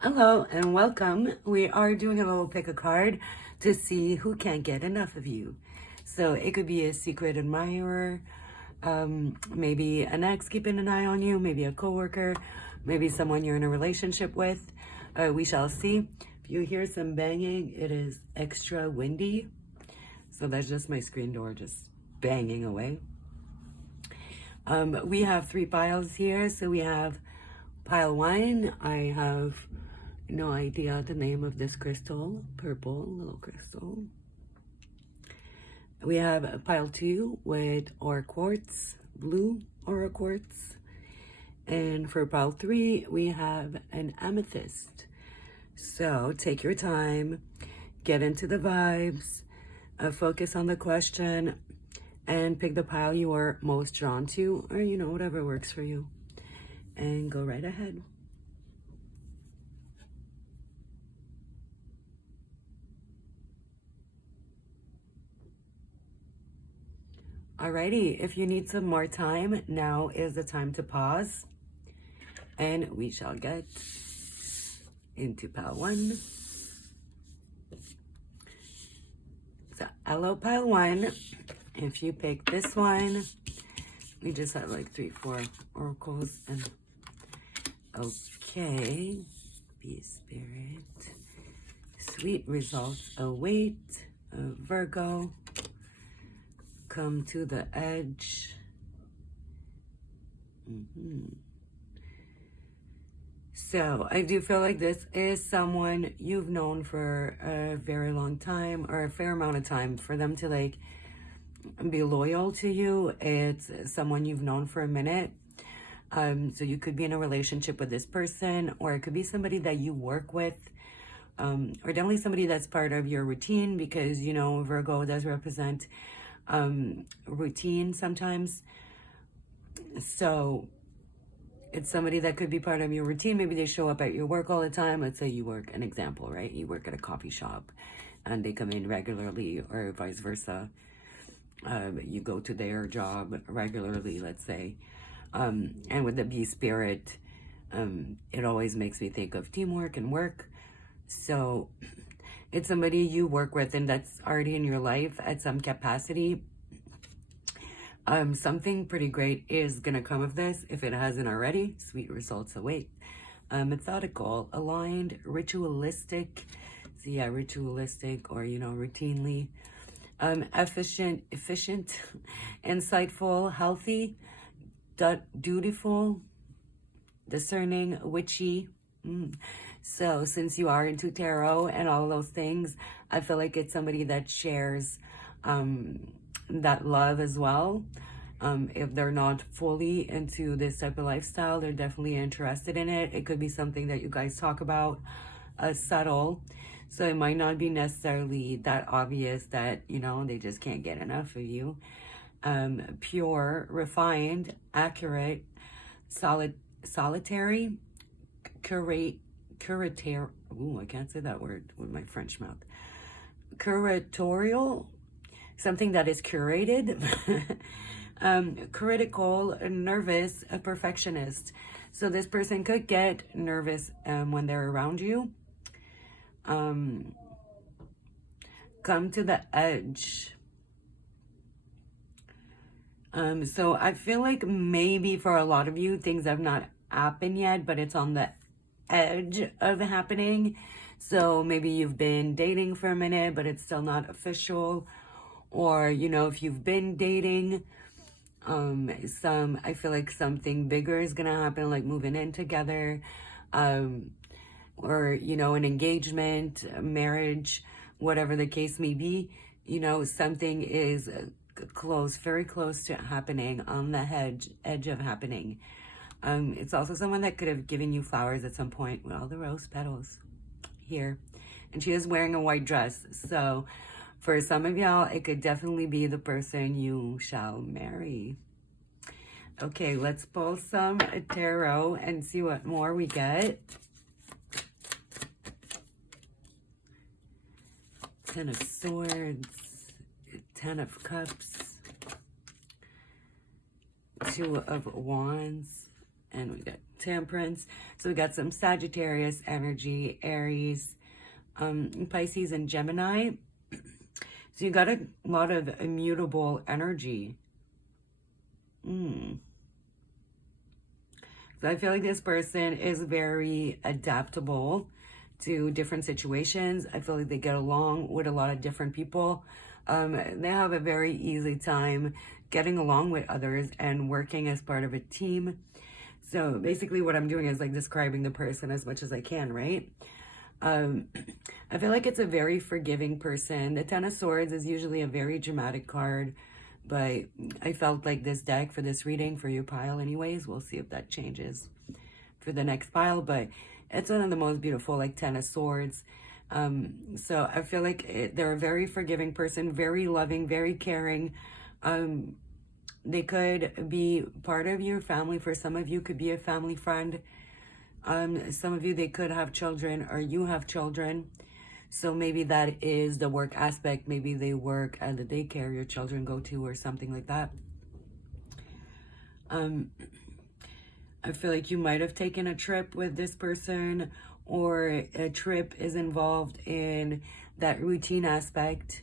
Hello and welcome. We are doing a little pick a card to see who can't get enough of you. So it could be a secret admirer, maybe an ex keeping an eye on you, maybe a coworker, maybe someone you're in a relationship with. We shall see. If you hear some banging, it is extra windy. So that's just my screen door just banging away. We have 3 piles here. So we have pile 1. I have no idea the name of this crystal. Purple little crystal. We have pile 2 with ore quartz, blue ore quartz. And for pile 3, we have an amethyst. So take your time, get into the vibes, focus on the question, and pick the pile you are most drawn to, or whatever works for you. And go right ahead. Alrighty, if you need some more time, now is the time to pause. And we shall get into pile 1. So, hello, pile 1. If you pick this one, we just have like 3, 4 oracles. And okay, be spirit. Sweet results await. Virgo. Come to the edge. So I do feel like this is someone you've known for a very long time, or a fair amount of time. For them to like be loyal to you, it's someone you've known for a minute. So you could be in a relationship with this person, or it could be somebody that you work with, or definitely somebody that's part of your routine, because Virgo does represent routine sometimes. So it's somebody that could be part of your routine. Maybe they show up at your work all the time. Let's say you work, an example, right? You work at a coffee shop and they come in regularly, or vice versa. You go to their job regularly, let's say. And with the bee spirit, it always makes me think of teamwork and work. So it's somebody you work with and that's already in your life at some capacity. Something pretty great is gonna come of this if it hasn't already. Sweet results await. Methodical, aligned, ritualistic. So yeah, ritualistic, or routinely. Efficient, insightful, healthy, dutiful, discerning, witchy. So since you are into tarot and all those things, I feel like it's somebody that shares that love as well. If they're not fully into this type of lifestyle, they're definitely interested in it. It could be something that you guys talk about, subtle. So it might not be necessarily that obvious that, they just can't get enough of you. Pure, refined, accurate, solitary, curator. Ooh, I can't say that word with my French mouth. Curatorial, something that is curated. Critical, nervous, a perfectionist. So this person could get nervous when they're around you. Come to the edge. So I feel like maybe for a lot of you, things have not happened yet, but it's on the edge of happening. So maybe you've been dating for a minute, but it's still not official. Or, if you've been dating, I feel like something bigger is gonna happen, like moving in together, or, an engagement, a marriage, whatever the case may be. Something is very close to happening, on the edge of happening. It's also someone that could have given you flowers at some point with all the rose petals here. And she is wearing a white dress. So for some of y'all, it could definitely be the person you shall marry. Okay, let's pull some tarot and see what more we get. 10 of Swords, 10 of Cups, 2 of Wands, and we got Temperance. So we got some Sagittarius energy, Aries, Pisces, and Gemini. So you got a lot of immutable energy. So I feel like this person is very adaptable to different situations. I feel like they get along with a lot of different people. They have a very easy time getting along with others and working as part of a team. So basically what I'm doing is like describing the person as much as I can, right? I feel like it's a very forgiving person. The Ten of Swords is usually a very dramatic card, but I felt like this deck for this reading for your pile anyways. We'll see if that changes for the next pile, but it's one of the most beautiful, like, Ten of Swords. So I feel like they're a very forgiving person, very loving, very caring. They could be part of your family. For some of you, could be a family friend. Some of you, they could have children, or you have children. So maybe that is the work aspect. Maybe they work at the daycare your children go to, or something like that. I feel like you might have taken a trip with this person, or a trip is involved in that routine aspect.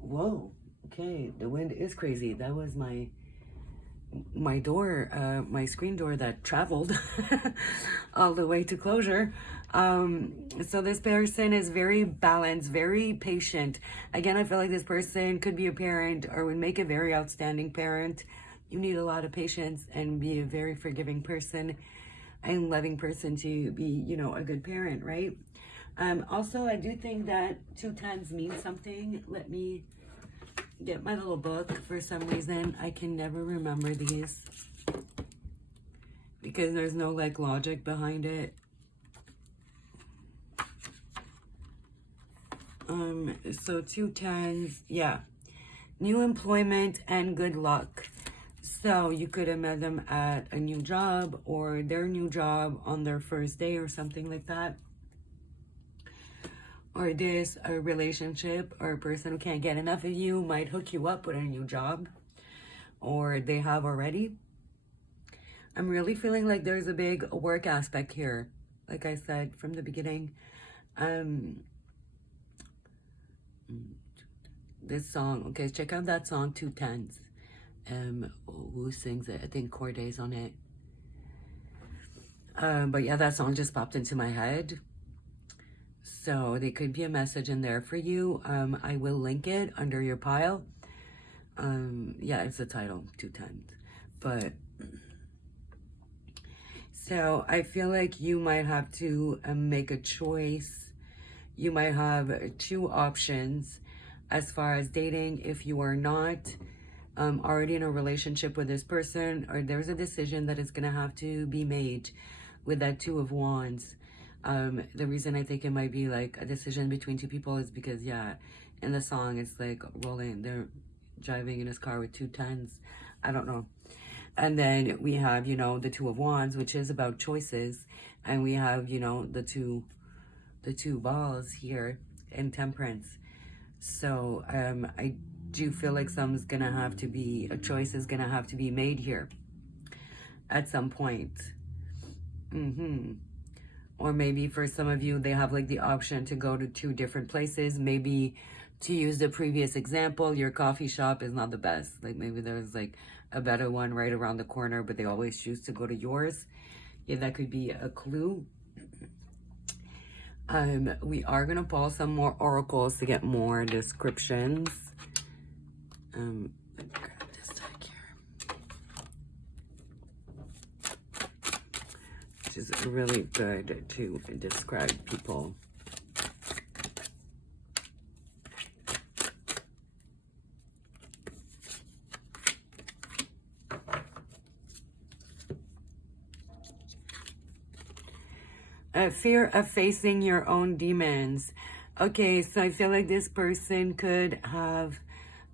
Whoa, okay, the wind is crazy. That was my door, my screen door that traveled all the way to closure. So this person is very balanced, very patient. Again, I feel like this person could be a parent, or would make a very outstanding parent. You need a lot of patience and be a very forgiving person and loving person to be, you know, a good parent, right? Also, I do think that 2 times means something. Let me get my little book. For some reason, I can never remember these because there's no, like, logic behind it. So 2 times, yeah. New employment and good luck. So you could have met them at a new job, or their new job on their first day, or something like that. Or this, a relationship, or a person who can't get enough of you might hook you up with a new job, or they have already. I'm really feeling like there's a big work aspect here, like I said from the beginning. This song, okay, check out that song, 2 Tens. Who sings it? I think Corday's on it. But yeah, that song just popped into my head. So there could be a message in there for you. I will link it under your pile. Yeah, it's the title, 2 Tens. But so I feel like you might have to make a choice. You might have 2 options as far as dating. If you are not already in a relationship with this person, or there's a decision that is going to have to be made with that 2 of Wands. The reason I think it might be like a decision between 2 people is because, yeah, in the song it's like rolling, they're driving in his car with 2 tens. I don't know. And then we have, you know, the 2 of Wands, which is about choices, and we have, you know, the two balls here in Temperance. So I do feel like a choice is gonna have to be made here at some point. Or maybe for some of you, they have like the option to go to 2 different places. Maybe, to use the previous example, your coffee shop is not the best. Like, maybe there's like a better one right around the corner, but they always choose to go to yours. Yeah, that could be a clue. We are gonna pull some more oracles to get more descriptions. Grab this deck here, which is really good to describe people. Fear of facing your own demons. Okay, so I feel like this person could have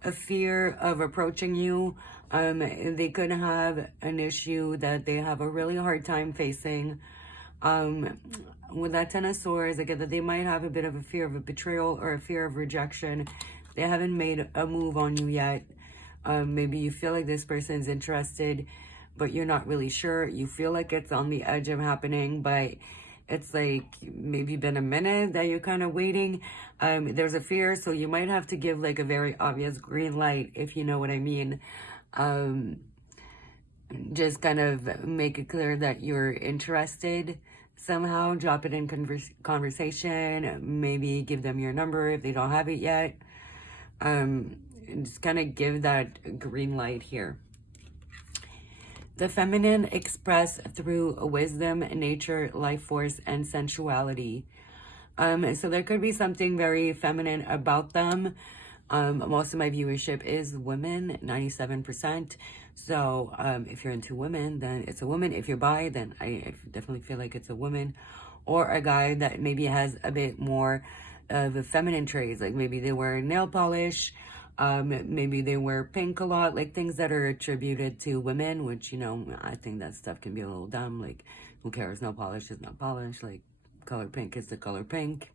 a fear of approaching you. They could have an issue that they have a really hard time facing. With that 10 of Swords, I get that they might have a bit of a fear of a betrayal or a fear of rejection. They haven't made a move on you yet. Maybe you feel like this person's interested, but you're not really sure. You feel like it's on the edge of happening, but it's like maybe been a minute that you're kind of waiting. There's a fear, so you might have to give like a very obvious green light, if you know what I mean. Just kind of make it clear that you're interested somehow. Drop it in conversation. Maybe give them your number if they don't have it yet. Just kind of give that green light here. The feminine expressed through wisdom, nature, life force, and sensuality. So there could be something very feminine about them. Most of my viewership is women, 97%. So if you're into women, then it's a woman. If you're bi, then I definitely feel like it's a woman. Or a guy that maybe has a bit more of a feminine traits, like maybe they wear nail polish, maybe they wear pink a lot, like things that are attributed to women, which, you know, I think that stuff can be a little dumb. Like, who cares? Nail polish is not polish. Like, color pink is the color pink.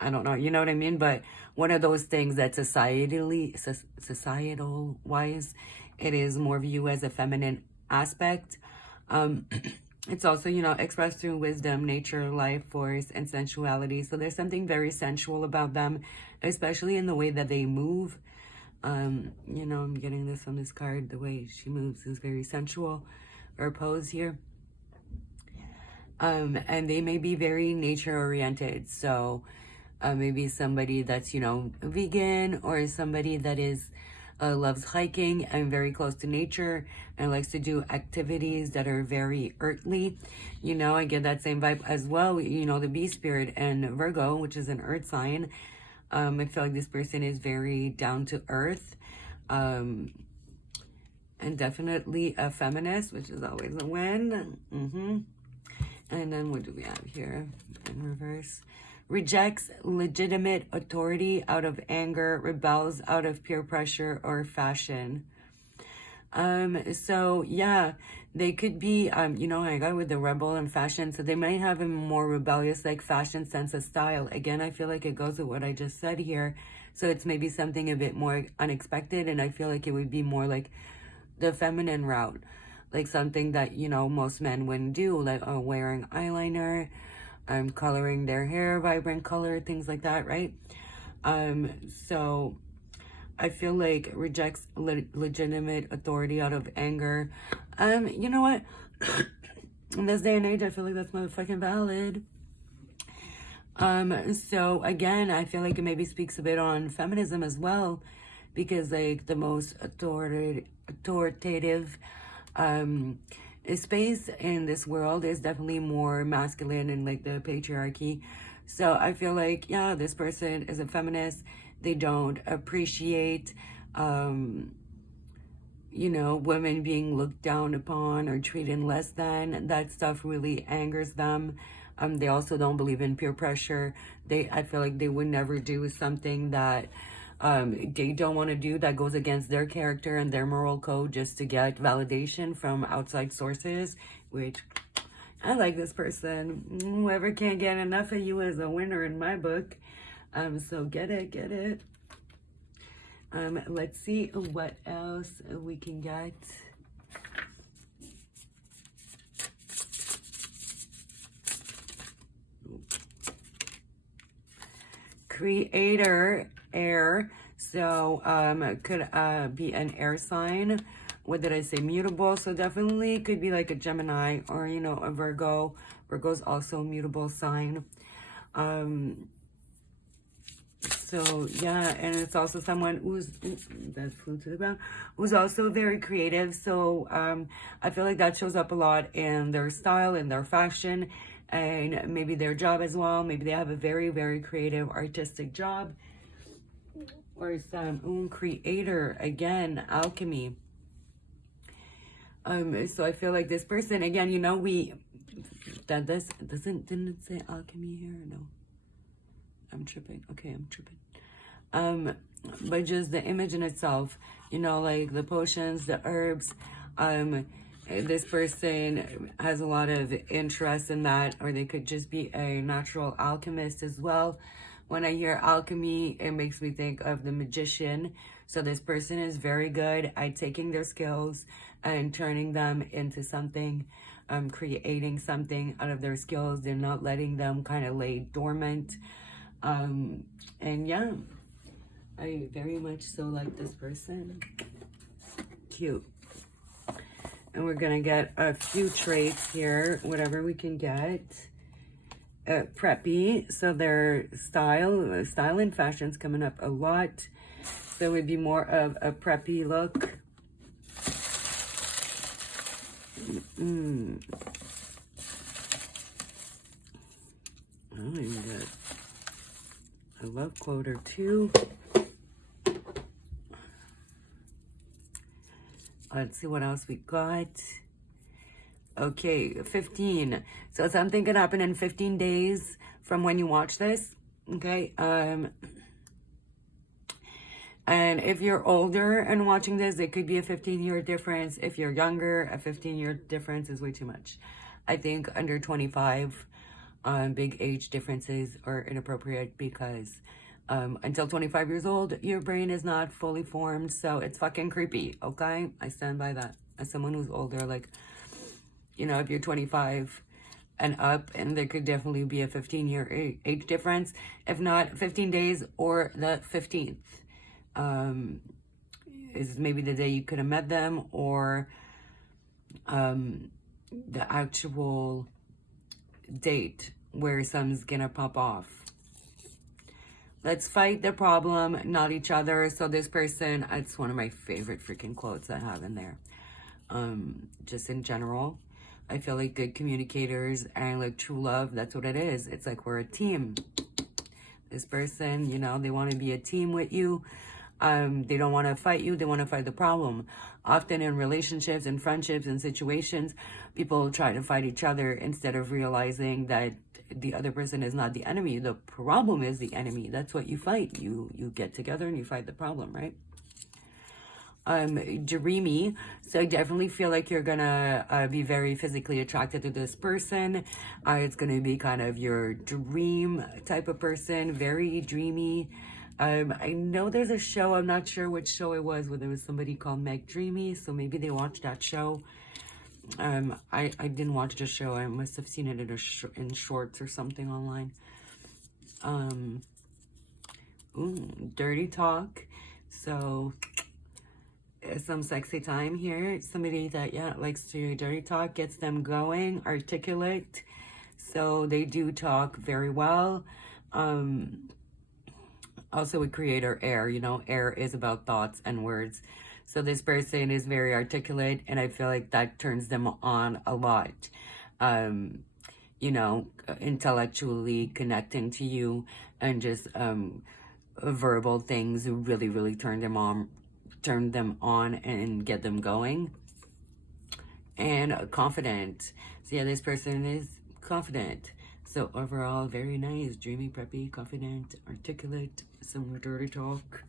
I don't know, you know what I mean? But one of those things that societal wise, it is more viewed as a feminine aspect. It's also, you know, expressed through wisdom, nature, life force, and sensuality. So there's something very sensual about them, especially in the way that they move. You know, I'm getting this from this card. The way she moves is very sensual, or pose here. And they may be very nature oriented. So maybe somebody that's, you know, vegan, or somebody that is loves hiking and very close to nature and likes to do activities that are very earthly. You know, I get that same vibe as well. You know, the bee spirit and Virgo, which is an earth sign. I feel like this person is very down to earth, and definitely a feminist, which is always a win. And then what do we have here in reverse? Rejects legitimate authority out of anger, rebels out of peer pressure or fashion. So yeah, they could be, you know, I got with the rebel and fashion, so they might have a more rebellious, like, fashion sense of style. Again, I feel like it goes with what I just said here. So it's maybe something a bit more unexpected, and I feel like it would be more like the feminine route, like something that, you know, most men wouldn't do, like wearing eyeliner, coloring their hair vibrant color, things like that, right? So I feel like rejects legitimate authority out of anger. You know what? In this day and age, I feel like that's motherfucking valid. So again, I feel like it maybe speaks a bit on feminism as well, because like the most authoritative space in this world is definitely more masculine and like the patriarchy. So I feel like, yeah, this person is a feminist. They don't appreciate, you know, women being looked down upon or treated less than. That stuff really angers them. They also don't believe in peer pressure. I feel like they would never do something that they don't want to do, that goes against their character and their moral code, just to get validation from outside sources, which I like this person. Whoever can't get enough of you is a winner in my book. So get it. Let's see what else we can get. Creator, air. So could be an air sign. What did I say? Mutable. So definitely could be like a Gemini, or, you know, a Virgo. Virgo's also a mutable sign. So yeah, and it's also someone who's, that flew to the ground, who's also very creative. So I feel like that shows up a lot in their style, in their fashion, and maybe their job as well. Maybe they have a very, very creative, artistic job. Or some creator, again, alchemy. So I feel like this person, again, you know, didn't it say alchemy here? No, I'm tripping. Okay, I'm tripping. But just the image in itself, you know, like the potions, the herbs, this person has a lot of interest in that, or they could just be a natural alchemist as well. When I hear alchemy, it makes me think of the magician. So this person is very good at taking their skills and turning them into something, creating something out of their skills. They're not letting them kind of lay dormant. And yeah, I very much so like this person. Cute. And we're gonna get a few traits here, whatever we can get. Preppy, so their style and fashion's coming up a lot. So it would be more of a preppy look. Oh, you got a love quote or two. Let's see what else we got. Okay, 15. So something could happen in 15 days from when you watch this. Okay. And if you're older and watching this, it could be a 15-year difference. If you're younger, a 15-year difference is way too much. I think under 25, big age differences are inappropriate because until 25 years old, your brain is not fully formed. So it's fucking creepy, okay? I stand by that. As someone who's older, like, you know, if you're 25 and up, and there could definitely be a 15-year age difference. If not, 15 days or the 15th is maybe the day you could have met them, or the actual date where something's gonna pop off. Let's fight the problem, not each other. So this person, it's one of my favorite freaking quotes I have in there. Just in general, I feel like good communicators and like true love, that's what it is. It's like we're a team. This person, you know, they want to be a team with you. They don't want to fight you. They want to fight the problem. Often in relationships and friendships and situations, people try to fight each other instead of realizing that the other person is not the enemy. The problem is the enemy. That's what you fight. You get together and you fight the problem, right? Dreamy. So I definitely feel like you're gonna be very physically attracted to this person. It's gonna be kind of your dream type of person, very dreamy. I know there's a show, I'm not sure which show it was, where there was somebody called Meg Dreamy, so maybe they watched that show. I didn't watch the show. I must have seen it in shorts or something online. Dirty talk. So some sexy time here. Somebody that, yeah, likes to dirty talk, gets them going, articulate. So they do talk very well. Also with creator air, you know, air is about thoughts and words. So this person is very articulate, and I feel like that turns them on a lot. You know, intellectually connecting to you, and just verbal things really, really turn them on and get them going. And confident. So yeah, this person is confident. So overall, very nice, dreamy, preppy, confident, articulate, some dirty talk.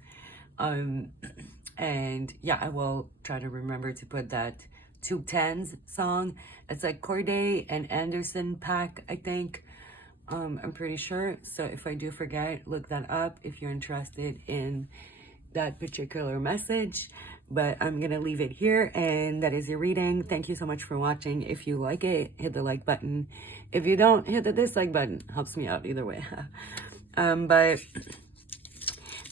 And yeah, I will try to remember to put that 210s song. It's like Corday and Anderson Paak, I think. I'm pretty sure. So if I do forget, look that up if you're interested in that particular message. But I'm gonna leave it here, and that is your reading. Thank you so much for watching. If you like it, hit the like button. If you don't, hit the dislike button. Helps me out either way. But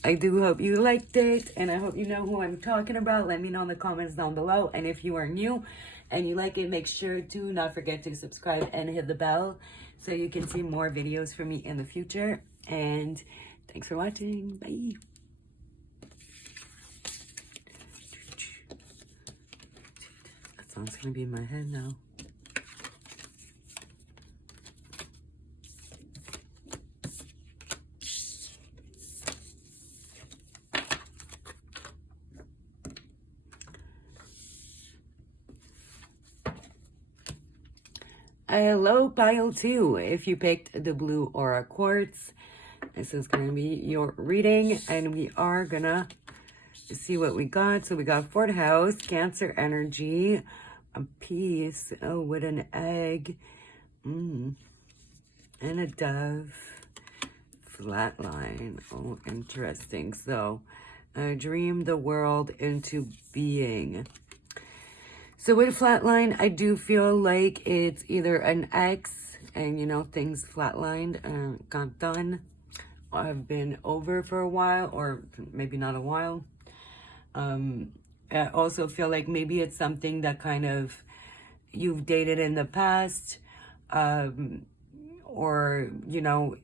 I do hope you liked it, and I hope you know who I'm talking about. Let me know in the comments down below. And if you are new and you like it, make sure to not forget to subscribe and hit the bell so you can see more videos from me in the future. And thanks for watching. Bye. That song's gonna be in my head now. Hello, pile 2. If you picked the blue aura quartz, this is going to be your reading, and we are going to see what we got. So we got 4th house, Cancer energy, a piece, oh, with an egg, and a dove, flatline. Oh, interesting. So, dream the world into being. So with flatline, I do feel like it's either an ex and, you know, things flatlined, got done, or have been over for a while, or maybe not a while. I also feel like maybe it's something that kind of you've dated in the past, or, you know,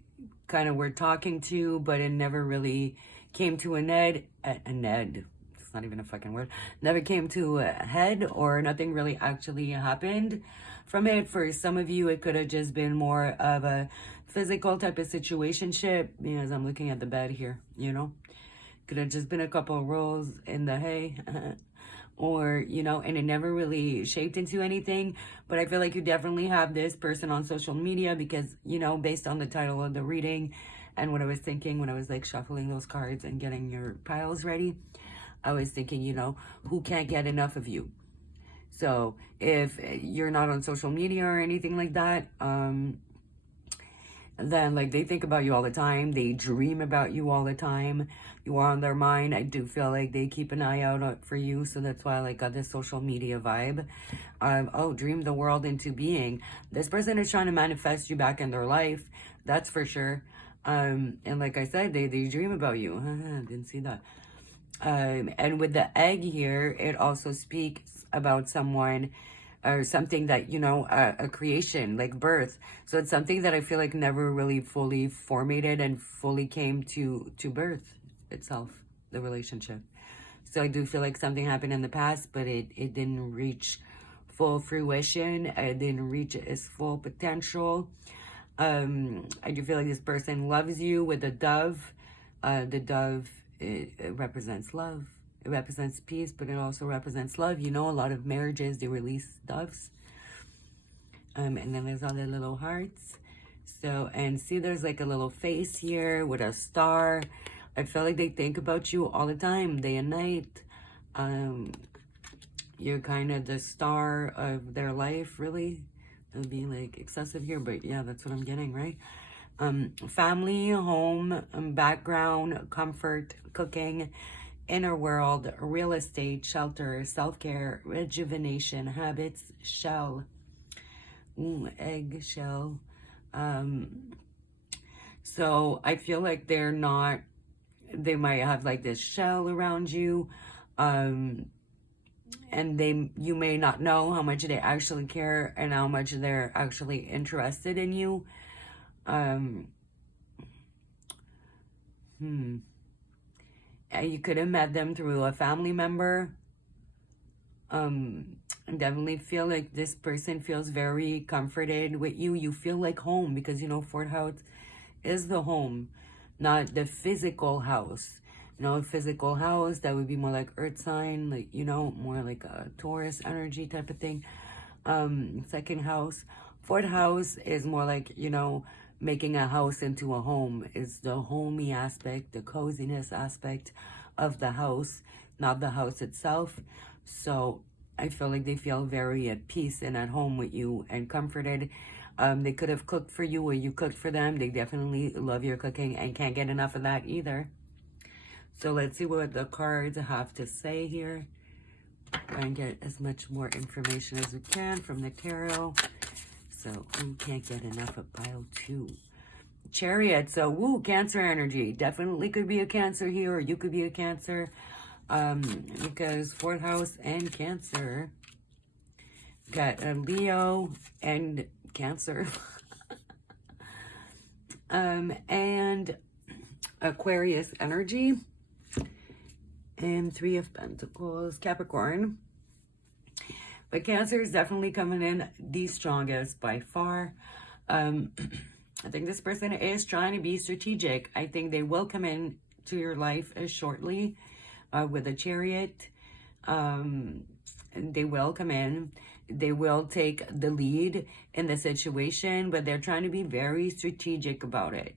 kind of were talking to, but it never really came to a Ned. It's not even a fucking word. Never came to a head, or nothing really actually happened from it. For some of you, it could have just been more of a physical type of situationship, because I'm looking at the bed here, you know. Could have just been a couple of rolls in the hay. Or, you know, and it never really shaped into anything. But I feel like you definitely have this person on social media because, you know, based on the title of the reading and what I was thinking when I was like shuffling those cards and getting your piles ready, I was thinking, you know, who can't get enough of you? So if you're not on social media or anything like that, then like they think about you all the time. They dream about you all the time. You are on their mind. I do feel like they keep an eye out for you. So that's why I like got this social media vibe. Oh, dream the world into being. This person is trying to manifest you back in their life. That's for sure. And like I said, they dream about you. Didn't see that. And with the egg here, it also speaks about someone or something that, you know, a creation, like birth. So it's something that I feel like never really fully formated and fully came to birth itself, the relationship. So I do feel like something happened in the past, but it didn't reach full fruition. It didn't reach its full potential. I do feel like this person loves you with a dove. The dove, it represents love. It represents peace, but it also represents love. You know, a lot of marriages, they release doves. And then there's all the little hearts. So, and see, there's like a little face here with a star. I feel like they think about you all the time, day and night. You're kind of the star of their life, really. It'll be like excessive here, but yeah, that's what I'm getting, right? Family, home, background, comfort, cooking, inner world, real estate, shelter, self-care, rejuvenation, habits, shell, egg, shell. So I feel like they might have like this shell around you, and you may not know how much they actually care and how much they're actually interested in you. You could have met them through a family member. I definitely feel like this person feels very comforted with you. You feel like home because, you know, fourth house is the home, not the physical house. You know, a physical house, that would be more like earth sign, like, you know, more like a Taurus energy type of thing. Second house. Fourth house is more like, you know, making a house into a home. Is the homey aspect, the coziness aspect of the house, not the house itself. So I feel like they feel very at peace and at home with you and comforted. They could have cooked for you or you cooked for them. They definitely love your cooking and can't get enough of that either. So let's see what the cards have to say here. Try and get as much more information as we can from the tarot. So who can't get enough of pile 2? Chariot. So woo, Cancer energy. Definitely could be a Cancer here, or you could be a Cancer. Because fourth house and Cancer. Got a Leo and Cancer. And Aquarius energy. And 3 of Pentacles, Capricorn. But Cancer is definitely coming in the strongest by far. I think this person is trying to be strategic. I think they will come in to your life shortly with a Chariot. They will come in. They will take the lead in the situation, but they're trying to be very strategic about it.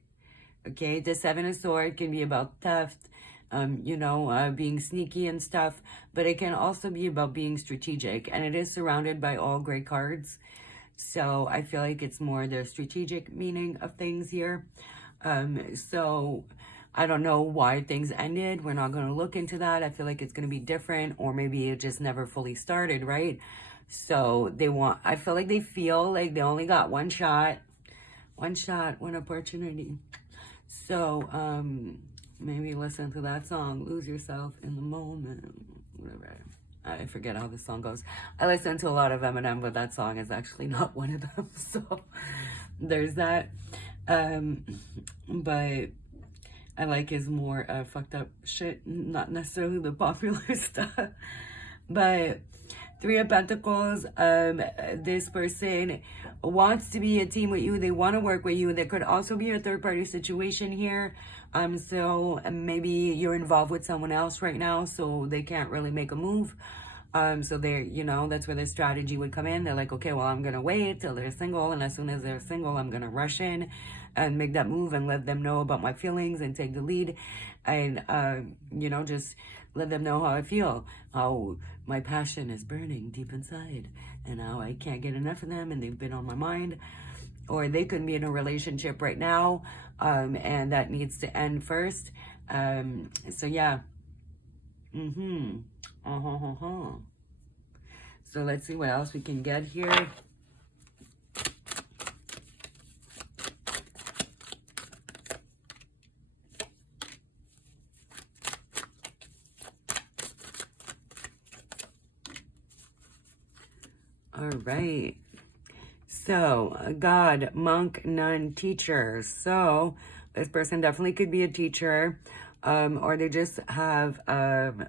Okay, the 7 of Swords can be about theft, you know, being sneaky and stuff, but it can also be about being strategic, and it is surrounded by all great cards. So I feel like it's more the strategic meaning of things here. So I don't know why things ended. We're not going to look into that. I feel like it's going to be different, or maybe it just never fully started, right? So I feel like they feel like they only got one shot, one opportunity. So, maybe listen to that song, Lose Yourself in the Moment, whatever. I forget how the song goes. I listen to a lot of Eminem, but that song is actually not one of them. So there's that. But I like his more fucked up shit, not necessarily the popular stuff. But Three of Pentacles, this person wants to be a team with you. They want to work with you. There could also be a third party situation here. So maybe you're involved with someone else right now, so they can't really make a move. So they're, that's where the strategy would come in. They're like, okay, well, I'm going to wait till they're single. And as soon as they're single, I'm going to rush in and make that move and let them know about my feelings and take the lead. And, just let them know how I feel, how my passion is burning deep inside, and how I can't get enough of them and they've been on my mind. Or they could be in a relationship right now, and that needs to end first. So yeah. So let's see what else we can get here. All right. So, God, monk, nun, teacher. So, this person definitely could be a teacher, or they just have, the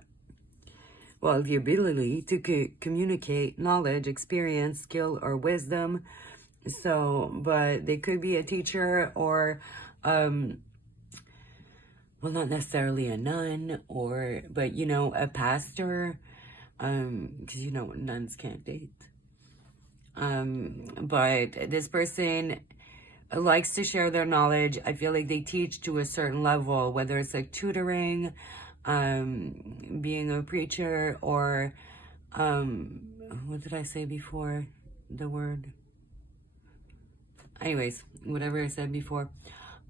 ability to communicate knowledge, experience, skill, or wisdom. So, but they could be a teacher or, not necessarily a nun but, a pastor, because, nuns can't date. But this person likes to share their knowledge. I feel like they teach to a certain level, whether it's like tutoring, being a preacher, or what did I say before? The word. Anyways, whatever I said before.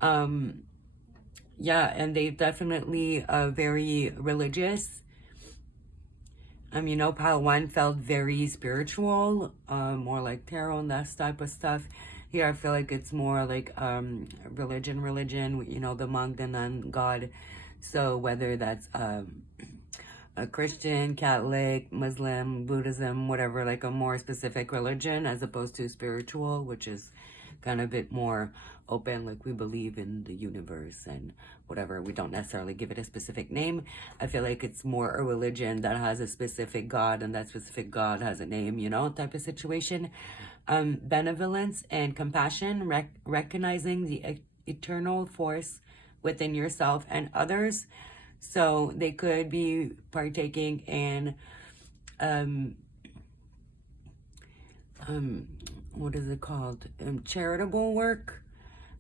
Yeah, and they definitely very religious. Pile 1 felt very spiritual, more like tarot and that type of stuff. Here I feel like it's more like religion, the monk, the nun, God. So whether that's a Christian, Catholic, Muslim, Buddhism, whatever, like a more specific religion as opposed to spiritual, which is kind of a bit more open, like we believe in the universe and whatever. We don't necessarily give it a specific name. I feel like it's more a religion that has a specific God, and that specific God has a name, type of situation. Benevolence and compassion, recognizing the eternal force within yourself and others. So they could be partaking in what is it called? Charitable work,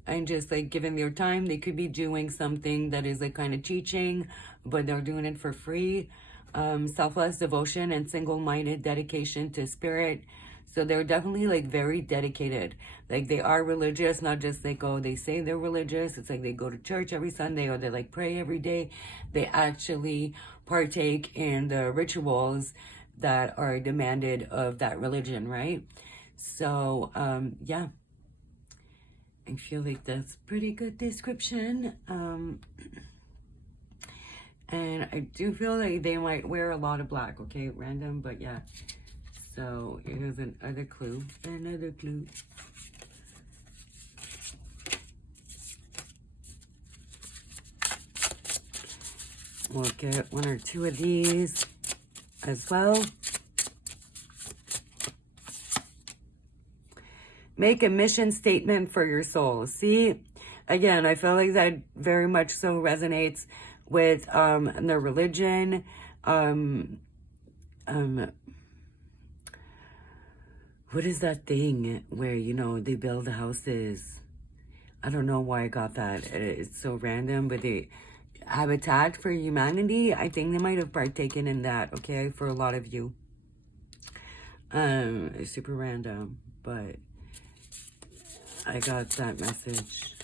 and just like giving their time. They could be doing something that is like kind of teaching, but they're doing it for free. Selfless devotion and single-minded dedication to spirit. So they're definitely like very dedicated. Like they are religious, not just like, oh, they say they're religious. It's like they go to church every Sunday, or they like pray every day. They actually partake in the rituals that are demanded of that religion, right? So, yeah, I feel like that's pretty good description. And I do feel like they might wear a lot of black, okay? Random, but yeah. So here's another clue. We'll get 1 or 2 of these as well. Make a mission statement for your soul. See, again, I feel like that very much so resonates with the religion. What is that thing where, they build houses? I don't know why I got that. It's so random, but they Habitat for Humanity. I think they might have partaken in that, okay, for a lot of you. It's super random, but I got that message.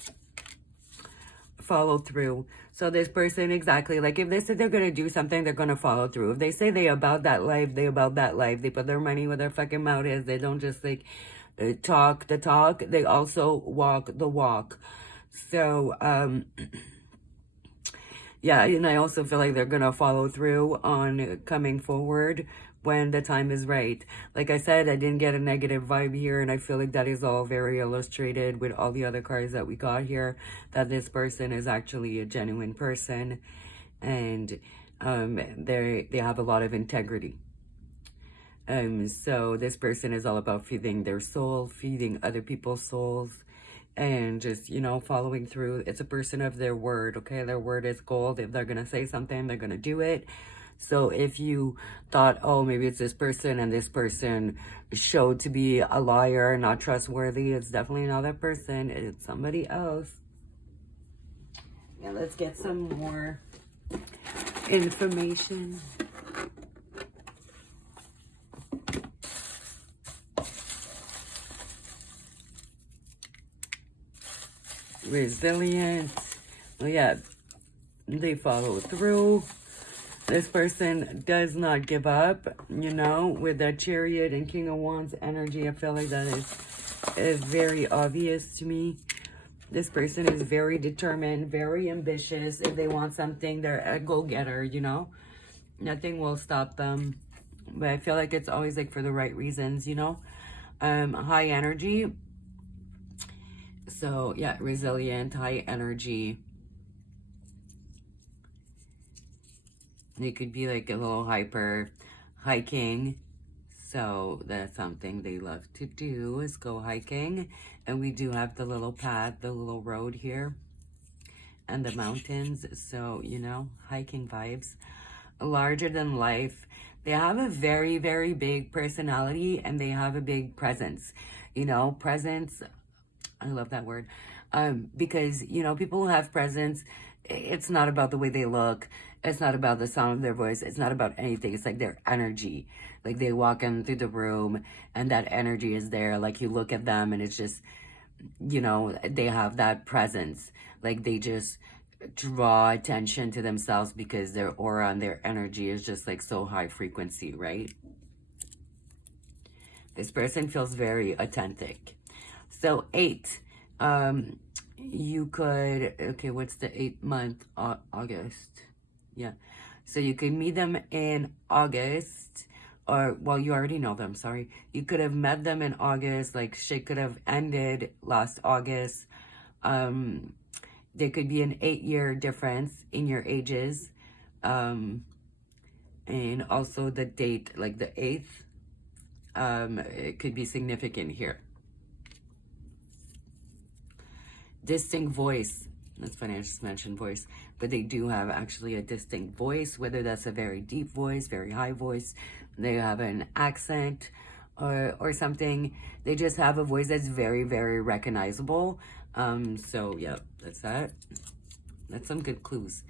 follow through. So this person, exactly, like if they say they're going to do something, they're going to follow through. If they say they about that life, they about that life. They put their money where their fucking mouth is. They don't just like talk the talk. They also walk the walk. So, yeah, and I also feel like they're going to follow through on coming forward when the time is right. Like I said, I didn't get a negative vibe here, and I feel like that is all very illustrated with all the other cards that we got here, that this person is actually a genuine person, and they have a lot of integrity. So this person is all about feeding their soul, feeding other people's souls, and just, you know, following through. It's a person of their word, okay? Their word is gold. If they're going to say something, they're going to do it. So if you thought, oh, maybe it's this person and this person showed to be a liar, not trustworthy, it's definitely not that person. It's somebody else. Now let's get some more information. Resilient. Well, yeah, they follow through. This person does not give up, you know, with that Chariot and King of Wands energy. I feel like that is very obvious to me. This person is very determined, very ambitious. If they want something, they're a go-getter, you know. Nothing will stop them. But I feel like it's always like for the right reasons, you know. High energy. So, yeah, resilient, high energy. They could be like a little hyper hiking. So that's something they love to do, is go hiking. And we do have the little path, the little road here, and the mountains. So, you know, hiking vibes. Larger than life. They have a very, very big personality, and they have a big presence. You know, presence. I love that word. Because, you know, people who have presence, it's not about the way they look. It's not about the sound of their voice. It's not about anything. It's like their energy. Like they walk in through the room and that energy is there. Like you look at them and it's just, you know, they have that presence. Like they just draw attention to themselves because their aura and their energy is just like so high frequency, right? This person feels very authentic. So 8, you could, okay, what's the 8th month? August. Yeah. So you could meet them in August, or, well, you already know them, sorry. You could have met them in August, like shit could have ended last August. There could be an 8-year difference in your ages. And also the date, like the 8th, it could be significant here. Distinct voice. That's funny, I just mentioned voice. But they do have actually a distinct voice, whether that's a very deep voice, very high voice. They have an accent or something. They just have a voice that's very, very recognizable. So, yeah, that's that. That's some good clues.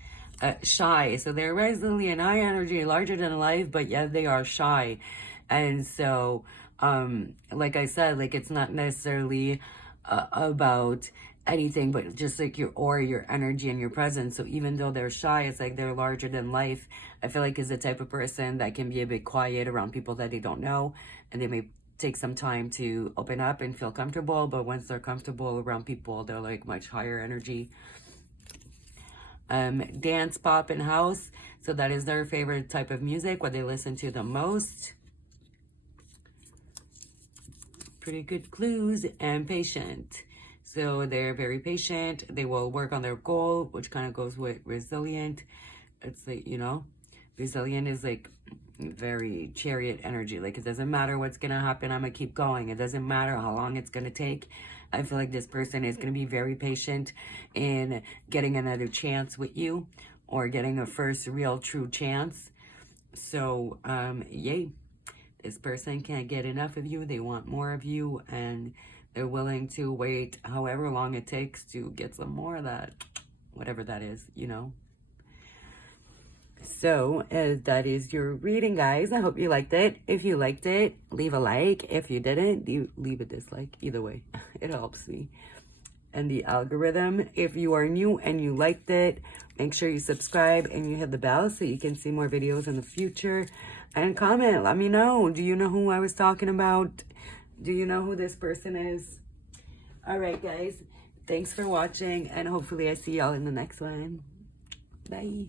Shy. So they're resilient, high energy, larger than life, but yeah, they are shy. And so, like I said, like it's not necessarily about anything but just like your aura, your energy, and your presence. So even though they're shy, it's like they're larger than life. I feel like is the type of person that can be a bit quiet around people that they don't know, and they may take some time to open up and feel comfortable, but once they're comfortable around people, they're like much higher energy. Dance, pop, and house. So that is their favorite type of music, what they listen to the most. Pretty good clues. And patient. So they're very patient. They will work on their goal, which kind of goes with resilient. It's like, you know, resilient is like very Chariot energy. Like it doesn't matter what's going to happen. I'm going to keep going. It doesn't matter how long it's going to take. I feel like this person is going to be very patient in getting another chance with you or getting a first real true chance. So, yay. This person can't get enough of you. They want more of you, and they're willing to wait however long it takes to get some more of that, whatever that is, you know. So that is your reading, guys. I hope you liked it. If you liked it, leave a like. If you didn't, leave a dislike. Either way, it helps me. and the algorithm. If you are new and you liked it, make sure you subscribe and you hit the bell so you can see more videos in the future. And comment, let me know. Do you know who I was talking about? Do you know who this person is? All right, guys. Thanks for watching, and hopefully I see y'all in the next one. Bye.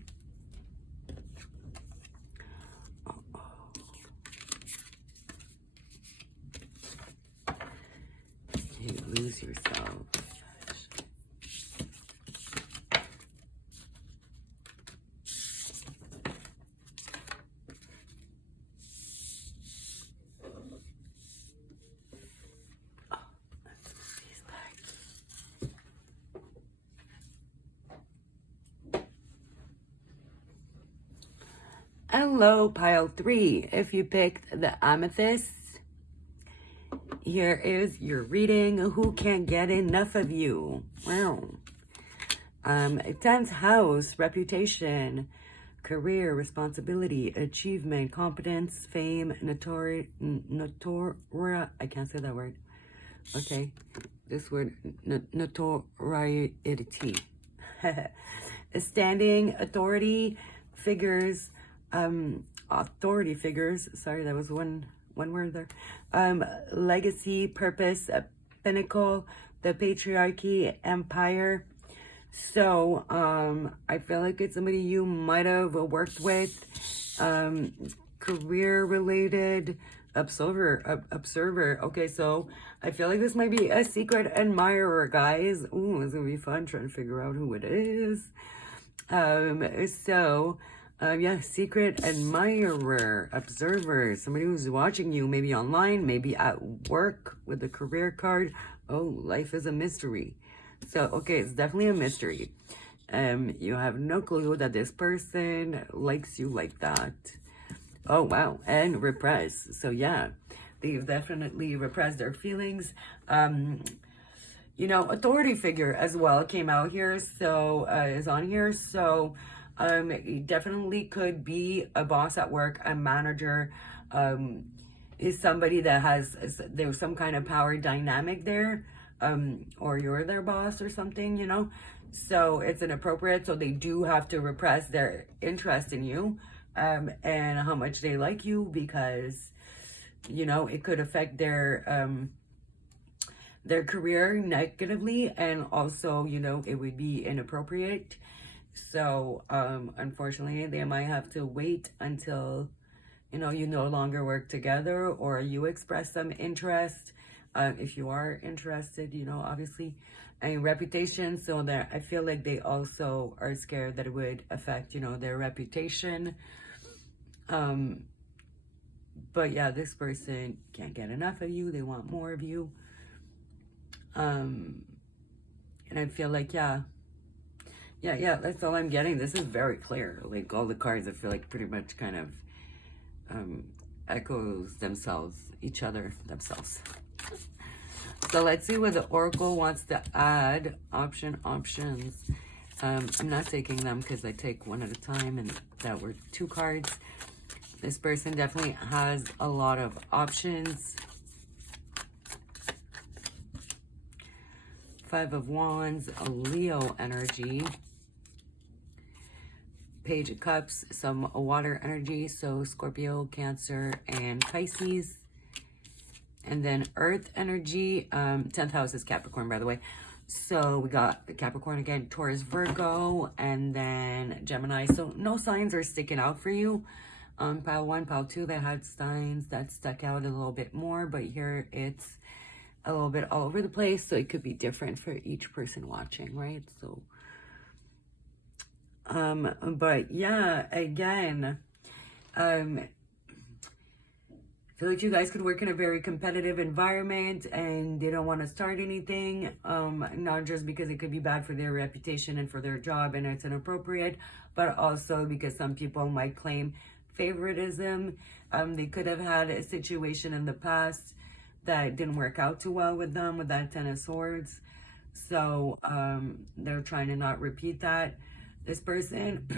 You lose yourself. Hello, pile 3. If you picked the amethyst, here is your reading. Who can't get enough of you? Wow. 10th house, reputation, career, responsibility, achievement, competence, fame, I can't say that word. Okay. This word, notoriety. Standing, authority figures, sorry, that was one word there. Legacy, purpose, pinnacle, the patriarchy, empire. So I feel like it's somebody you might have worked with, career related, observer. Okay, so I feel like this might be a secret admirer, guys. Ooh, it's gonna be fun trying to figure out who it is. Yeah, secret admirer, observer, somebody who's watching you, maybe online, maybe at work with the career card. Oh, life is a mystery. So, okay, it's definitely a mystery. You have no clue that this person likes you like that. Oh, wow. And repress. So, yeah, they've definitely repressed their feelings. You know, authority figure as well came out here. So, is on here. So, it definitely could be a boss at work, a manager, is somebody that there's some kind of power dynamic there, or you're their boss or something, you know. So it's inappropriate. So they do have to repress their interest in you, and how much they like you, because, you know, it could affect their career negatively, and also, you know, it would be inappropriate. So, unfortunately, they might have to wait until, you know, you no longer work together, or you express some interest, if you are interested, you know, obviously, and reputation. So that I feel like they also are scared that it would affect, you know, their reputation. But yeah, this person can't get enough of you. They want more of you. And I feel like, yeah, that's all I'm getting. This is very clear. Like, all the cards, I feel like pretty much kind of echoes themselves. So let's see what the Oracle wants to add. Options. I'm not taking them because I take one at a time, and that were 2 cards. This person definitely has a lot of options. 5 of Wands, a Leo energy. Page of Cups, some water energy, so Scorpio, Cancer, and Pisces. And then Earth energy, 10th house is Capricorn, by the way. So we got Capricorn again, Taurus, Virgo, and then Gemini. So no signs are sticking out for you. Pile 1, pile 2, they had signs that stuck out a little bit more, but here it's a little bit all over the place, so it could be different for each person watching, right? So but yeah, again, I feel like you guys could work in a very competitive environment, and they don't want to start anything, not just because it could be bad for their reputation and for their job and it's inappropriate, but also because some people might claim favoritism. They could have had a situation in the past that didn't work out too well with them, with that 10 of Swords. So they're trying to not repeat that. This person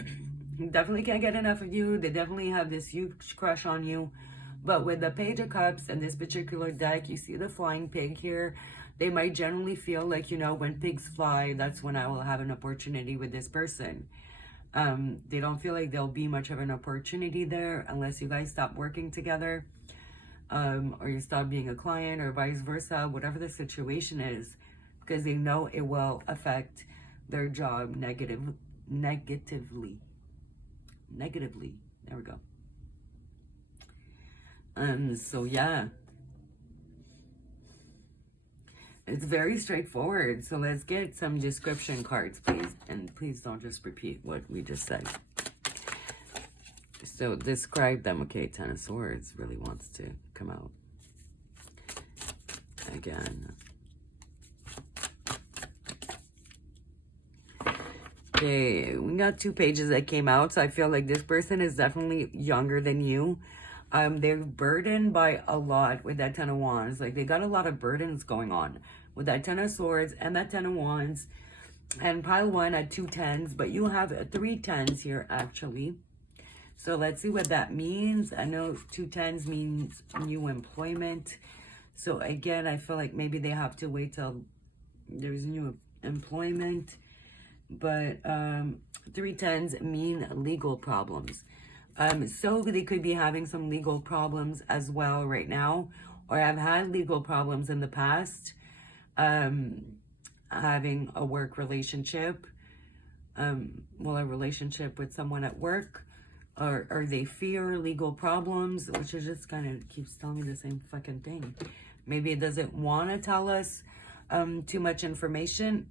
definitely can't get enough of you. They definitely have this huge crush on you. But with the Page of Cups and this particular deck, you see the flying pig here. They might generally feel like, you know, when pigs fly, that's when I will have an opportunity with this person. They don't feel like there'll be much of an opportunity there unless you guys stop working together, or you stop being a client, or vice versa, whatever the situation is, because they know it will affect their job negatively. There we go. So yeah, it's very straightforward. So let's get some description cards, please. And please don't just repeat what we just said. So describe them. Okay, Ten of Swords really wants to come out again. Okay, we got 2 pages that came out. So I feel like this person is definitely younger than you. They're burdened by a lot with that Ten of Wands. Like, they got a lot of burdens going on with that Ten of Swords and that Ten of Wands. And pile 1 at 2 tens, but you have 3 tens here, actually. So let's see what that means. I know 2 tens means new employment. So again, I feel like maybe they have to wait till there's new employment. But 3 tens mean legal problems. So they could be having some legal problems as well right now, or have had legal problems in the past, having a work relationship, well, a relationship with someone at work, or they fear legal problems, which is just kind of keeps telling me the same fucking thing. Maybe it doesn't want to tell us too much information.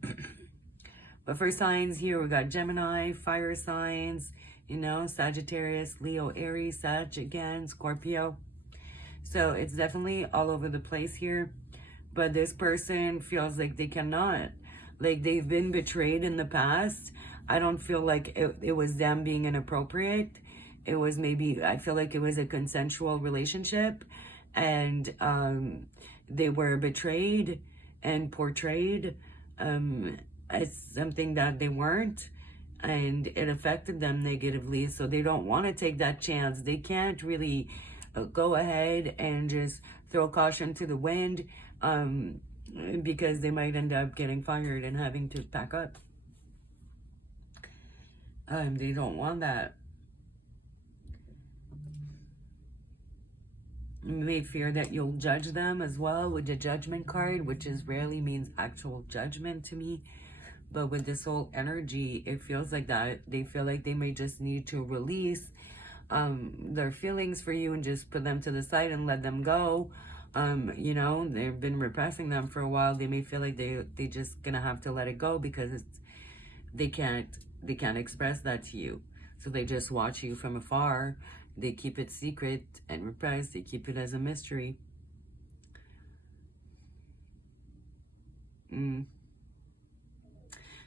But for signs here, we got Gemini, fire signs, you know, Sagittarius, Leo, Aries, Sag again, Scorpio. So it's definitely all over the place here. But this person feels like they cannot. Like, they've been betrayed in the past. I don't feel like it was them being inappropriate. It was maybe, I feel like it was a consensual relationship. And they were betrayed and portrayed as something that they weren't. And it affected them negatively. So they don't want to take that chance. They can't really go ahead and just throw caution to the wind, because they might end up getting fired and having to pack up. They don't want that. You may fear that you'll judge them as well with the Judgment card, which is rarely means actual judgment to me. But with this whole energy, it feels like that. They feel like they may just need to release their feelings for you and just put them to the side and let them go. You know, they've been repressing them for a while. They may feel like they just gonna have to let it go because they can't express that to you. So they just watch you from afar. They keep it secret and repress. They keep it as a mystery.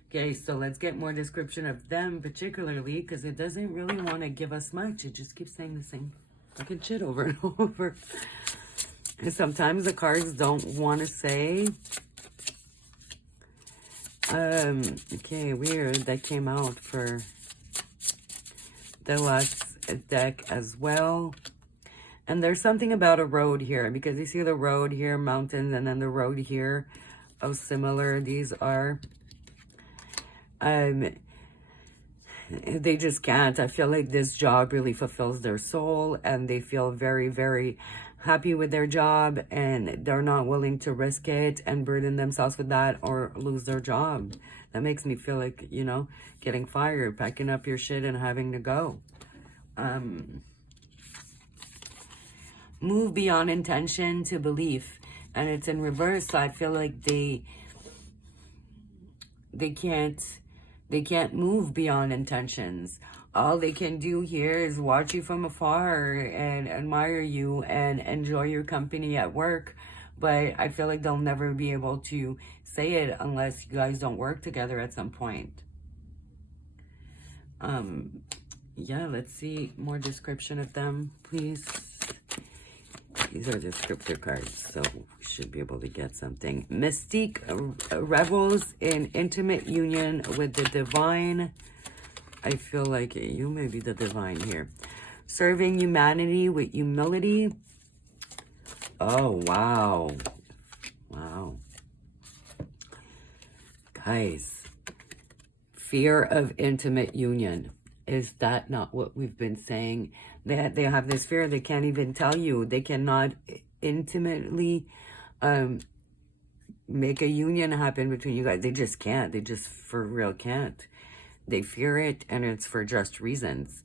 Okay, so let's get more description of them particularly, because it doesn't really want to give us much. It just keeps saying the same fucking shit over and over. And sometimes the cards don't want to say. Okay, weird. That came out for the last deck as well. And there's something about a road here, because you see the road here, mountains, and then the road here. How similar these are. They just can't. I feel like this job really fulfills their soul, and they feel very, very happy with their job, and they're not willing to risk it and burden themselves with that or lose their job. That makes me feel like, you know, getting fired, packing up your shit and having to go. Move beyond intention to belief, and it's in reverse. So I feel like they can't move beyond intentions. All they can do here is watch you from afar and admire you and enjoy your company at work. But I feel like they'll never be able to say it unless you guys don't work together at some point. Yeah, let's see more description of them, please. These are descriptor cards, so we should be able to get something. Mystique revels in intimate union with the divine. I feel like you may be the divine here. Serving humanity with humility. Oh, wow. Wow. Guys, fear of intimate union. Is that not what we've been saying? They have this fear. They can't even tell you. They cannot intimately make a union happen between you guys. They just can't. They just for real can't. They fear it, and it's for just reasons.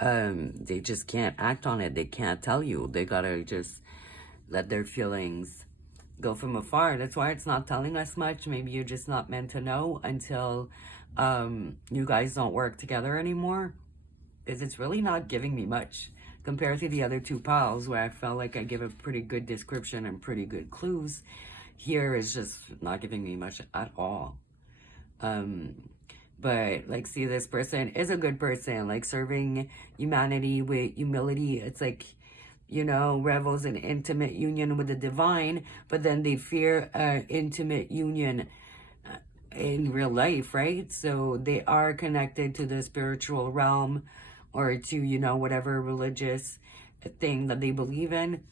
They just can't act on it. They can't tell you. They gotta just let their feelings go from afar. That's why it's not telling us much. Maybe you're just not meant to know until you guys don't work together anymore, because it's really not giving me much compared to the other two pals where I felt like I give a pretty good description and pretty good clues. Here is just not giving me much at all. But like, see, this person is a good person, like serving humanity with humility. It's like, you know, revels in intimate union with the divine, but then they fear intimate union in real life, right? So they are connected to the spiritual realm or to, you know, whatever religious thing that they believe in.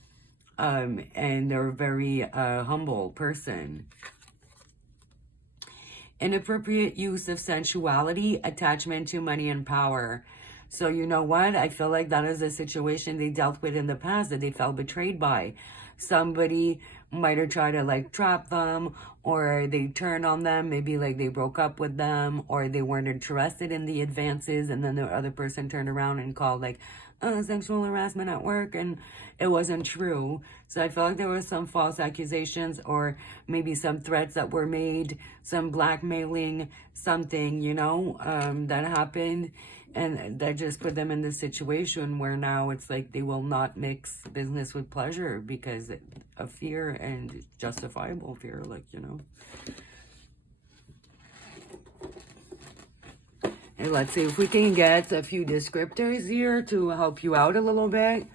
And they're a very humble person. Inappropriate use of sensuality, attachment to money and power. So you know what? I feel like that is a situation they dealt with in the past that they felt betrayed by. Somebody might have tried to like trap them, or they turned on them. Maybe like they broke up with them, or they weren't interested in the advances, and then the other person turned around and called like sexual harassment at work, and it wasn't true. So I feel like there were some false accusations, or maybe some threats that were made, some blackmailing, something, you know, that happened. And that just put them in this situation where now it's like they will not mix business with pleasure because of fear, and justifiable fear, like, you know. And let's see if we can get a few descriptors here to help you out a little bit.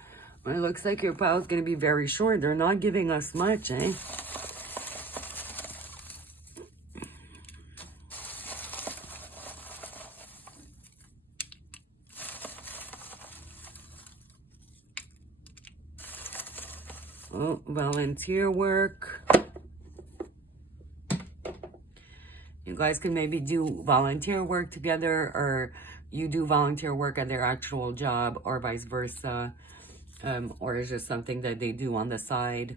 It looks like your pile's going to be very short. They're not giving us much, eh? Oh, volunteer work. You guys can maybe do volunteer work together, or you do volunteer work at their actual job, or vice versa. Or it's just something that they do on the side.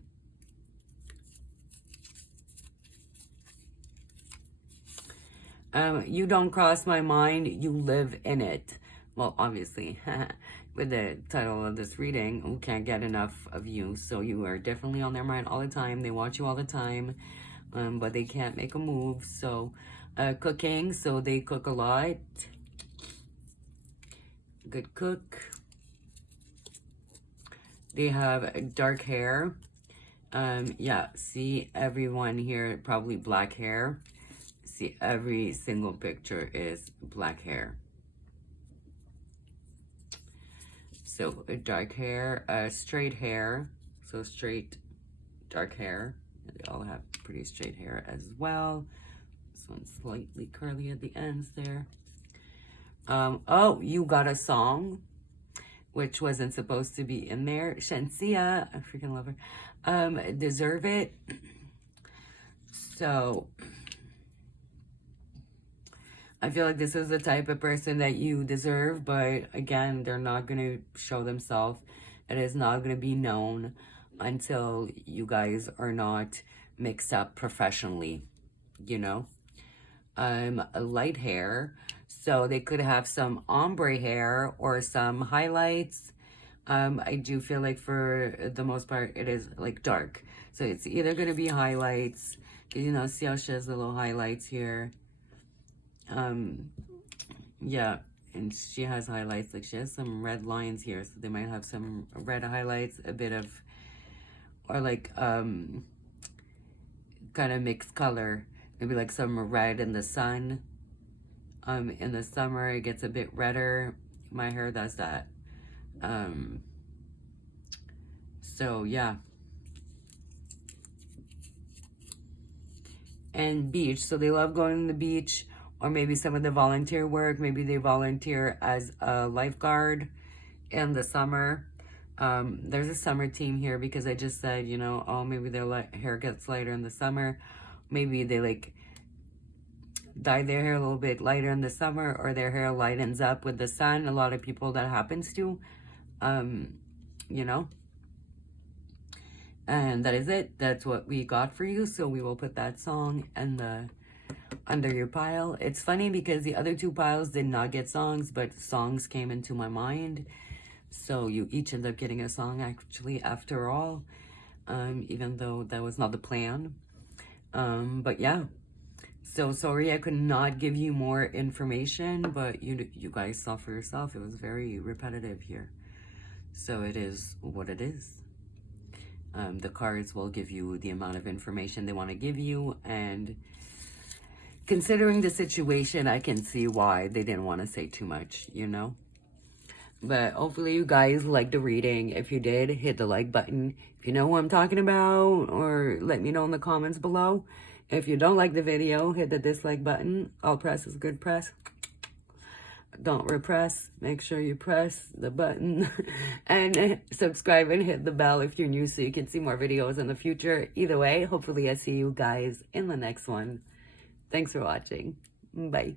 You don't cross my mind, you live in it. Well, obviously, with the title of this reading, we can't get enough of you. So you are definitely on their mind all the time. They watch you all the time, but they can't make a move. So cooking, so they cook a lot. Good cook. They have dark hair. Yeah, see everyone here, probably black hair. See, every single picture is black hair. So dark hair, straight hair. So straight, dark hair. They all have pretty straight hair as well. This one's slightly curly at the ends there. Oh, you got a song, which wasn't supposed to be in there. Shensia, I freaking love her. Deserve it. So I feel like this is the type of person that you deserve, but again, they're not going to show themselves. It is not going to be known until you guys are not mixed up professionally, you know. Light hair, so they could have some ombre hair or some highlights. I do feel like for the most part, it is like dark. So it's either going to be highlights, you know, see how she has the little highlights here. Yeah, and she has highlights, like she has some red lines here, so they might have some red highlights, a bit of, or like kind of mixed color, maybe like some red in the sun. In the summer it gets a bit redder. My hair does that. So yeah. And beach, so they love going to the beach, or maybe some of the volunteer work. Maybe they volunteer as a lifeguard in the summer. There's a summer team here because I just said, you know, oh, maybe their hair gets lighter in the summer. Maybe they like dye their hair a little bit lighter in the summer, or their hair lightens up with the sun. A lot of people that happens to, you know. And that is it. That's what we got for you. So we will put that song and the under your pile. It's funny because the other two piles did not get songs, but songs came into my mind. So you each end up getting a song actually after all, even though that was not the plan. But yeah. So sorry I could not give you more information, but you guys saw for yourself. It was very repetitive here. So it is what it is. The cards will give you the amount of information they want to give you, and considering the situation, I can see why they didn't want to say too much, you know? But hopefully you guys liked the reading. If you did, hit the like button. If you know who I'm talking about, or let me know in the comments below. If you don't like the video, hit the dislike button. All press is good press. Don't repress. Make sure you press the button. And subscribe and hit the bell if you're new so you can see more videos in the future. Either way, hopefully I see you guys in the next one. Thanks for watching. Bye.